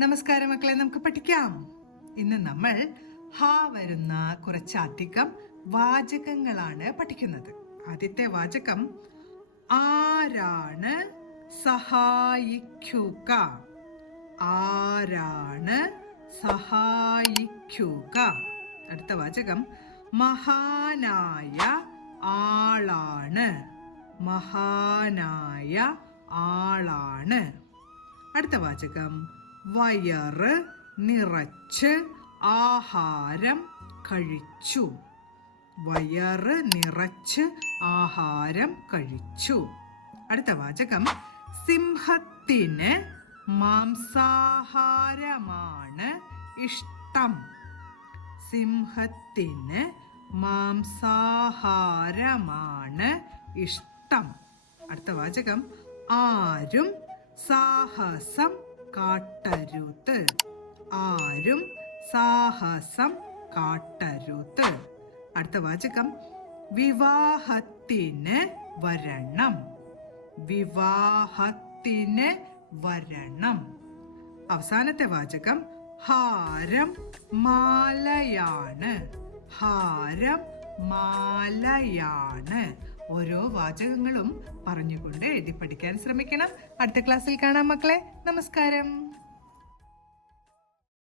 നമസ്കാരം മക്കളെ, നമുക്ക് പഠിക്കാം. ഇന്ന് നമ്മൾ ഹാ വരുന്ന കുറച്ചധികം വാചകങ്ങളാണ് പഠിക്കുന്നത്. ആദ്യത്തെ വാചകം ആരാണ് സഹായിക്കുക. ആരാണ് സഹായിക്കുക. അടുത്ത വാചകം മഹാനായ ആളാണ്. മഹാനായ ആളാണ്. അടുത്ത വാചകം വയറ് നിറച്ച് ആഹാരം കഴിച്ചു. വയറ് നിറച്ച് ആഹാരം കഴിച്ചു. അടുത്ത വാചകം സിംഹത്തിന് മാംസാഹാരമാണ് ഇഷ്ടം. സിംഹത്തിന് മാംസാഹാരമാണ് ഇഷ്ടം. അടുത്ത വാചകം ആരും സാഹസം കാട്ടരുത്. ആരും സാഹസം കാട്ടരുത്. അടുത്ത വാചകം വിവാഹത്തിന് വരണം. വിവാഹത്തിന് വരണം. അവസാനത്തെ വാചകം ഹാരം മാലയാണ്. ഹാരം മാലയാണ്. ഓരോ വാചകങ്ങളും പറഞ്ഞുകൊണ്ട് എഴുതി പഠിക്കാൻ ശ്രമിക്കണം. അടുത്ത ക്ലാസ്സിൽ കാണാം മക്കളെ. നമസ്കാരം.